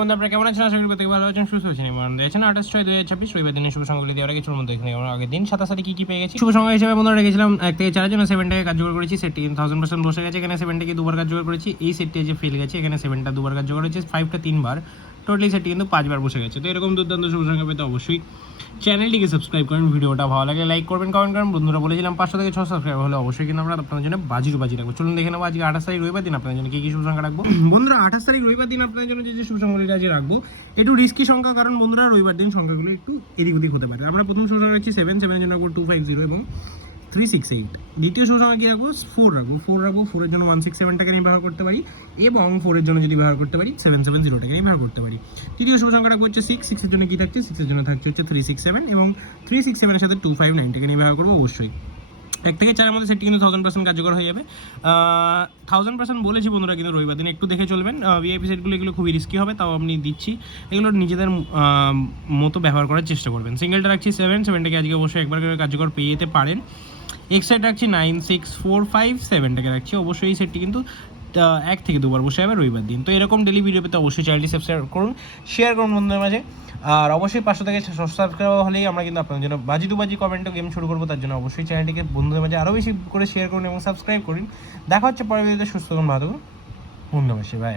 বন্ধু আপনারা কেমন আছেন? আশা করি প্রত্যেকে ভালো আছেন, সুস্থ আছেন এবং আনন্দে আছেন। 28/6/2026 রবিবার দিনের শুভ সংখ্যাগুলি দেওয়ার আগে চলুন দেখে নিই আমরা আগের দিন 27 তারিখে কি পেয়ে গেছি। শুভ সংখ্যা হিসেবে বন্ধুরা রেখেছিলাম 1 থেকে 4 এর জন্য 7টাকে কার্যকর করেছি, সেটটি 1000% বসে গেছে। এখানে 7টাকে দুবার কার্যকর করেছি, এই সেটটি যে ফেল গেছে, এখানে 7টা দুবার কার্যকর হয়েছে, 5টা 3 বার, টোটালি সেটটি কিন্তু 5 বার বসে গেছে। তো এরকম দুর্দান্ত শুভ সংখ্যা পেতে অবশ্যই চ্যানেলটিকে সাবস্ক্রাইব করেন, ভিডিওটা ভালো লাগলে লাইক করবেন, কমেন্ট করেন। বন্ধুরা বলেছিলাম 500 থেকে 600 সাবস্ক্রাইব হলে অবশ্যই কিন্তু আমরা আপনাদের জন্য বাজি রাখবো। চলুন দেখে নেবো আজকে 28 তারিখ রবিবার দিন আপনাদের জন্য কি শুভ সংখ্যা রাখবো। বন্ধুরা 28 তারিখ রবিবার দিন আপনাদের জন্য যে শুভ সংখ্যাগুলি আজকে রাখবো একটু রিস্কি সংখ্যা, কারণ বন্ধুরা রবিবার দিন সংখ্যাগুলো একটু এদিক ওদিক হতে পারে। আমরা প্রথম শুভ সংখ্যা রাখছি 7, 7 এর জন্য রাখবো 250 এবং 368। দ্বিতীয় শুভ সংখ্যা কি রাখবো? 4 রাখবো। 4 এর জন্য 167টাকে নিয়ে ব্যবহার করতে পারি এবং 4 এর জন্য যদি ব্যবহার করতে পারি 770টাকে নিয়ে ব্যবহার করতে পারি। তৃতীয় শুভ সংখ্যা রাখবো হচ্ছে 6, 6 এর জন্য কি থাকছে? 6 এর জন্য থাকছে হচ্ছে 367 এবং 367 এর সাথে 259টাকে নিয়ে ব্যবহার করবো অবশ্যই। 1 থেকে 4 এর মধ্যে সেটটি কিন্তু 1000% কার্যকর হয়ে যাবে। 1000% বলেছি বন্ধুরা, কিন্তু রবিবার দিন একটু দেখে চলবেন। ভিআইপি সেটগুলো এগুলো খুবই রিস্কি হবে, তাও আপনি দিচ্ছি, এগুলো নিজেদের মতো ব্যবহার করার চেষ্টা করবেন। সিঙ্গেলটা রাখছি 7টাকে আজকে অবশ্যই একবার করে কার্যকর পেয়ে যেতে পারেন। এক্সাইড রাখছি 9, 6, 4, 5, 7টাকে রাখছি অবশ্যই। এই সেটটি কিন্তু 1 থেকে 2 বার বসে যাবে রবিবার দিন। তো এরকম ডেলি ভিডিও পেতে অবশ্যই চ্যানেলটি সাবস্ক্রাইব করুন, শেয়ার করুন বন্ধুদের মাঝে। আর অবশ্যই 500 থেকে 600 সাবস্ক্রাইব হলেই আমরা কিন্তু আপনাদের জন্য বাজি কমেন্টে গেম শুরু করবো। তার জন্য অবশ্যই চ্যানেলটিকে বন্ধুদের মাঝে আরও বেশি করে শেয়ার করুন এবং সাবস্ক্রাইব করুন। দেখা হচ্ছে পরের ভিডিওতে। সুস্থ থাকুন, ভালো থাকুন, ধন্যবাদ। ভাই।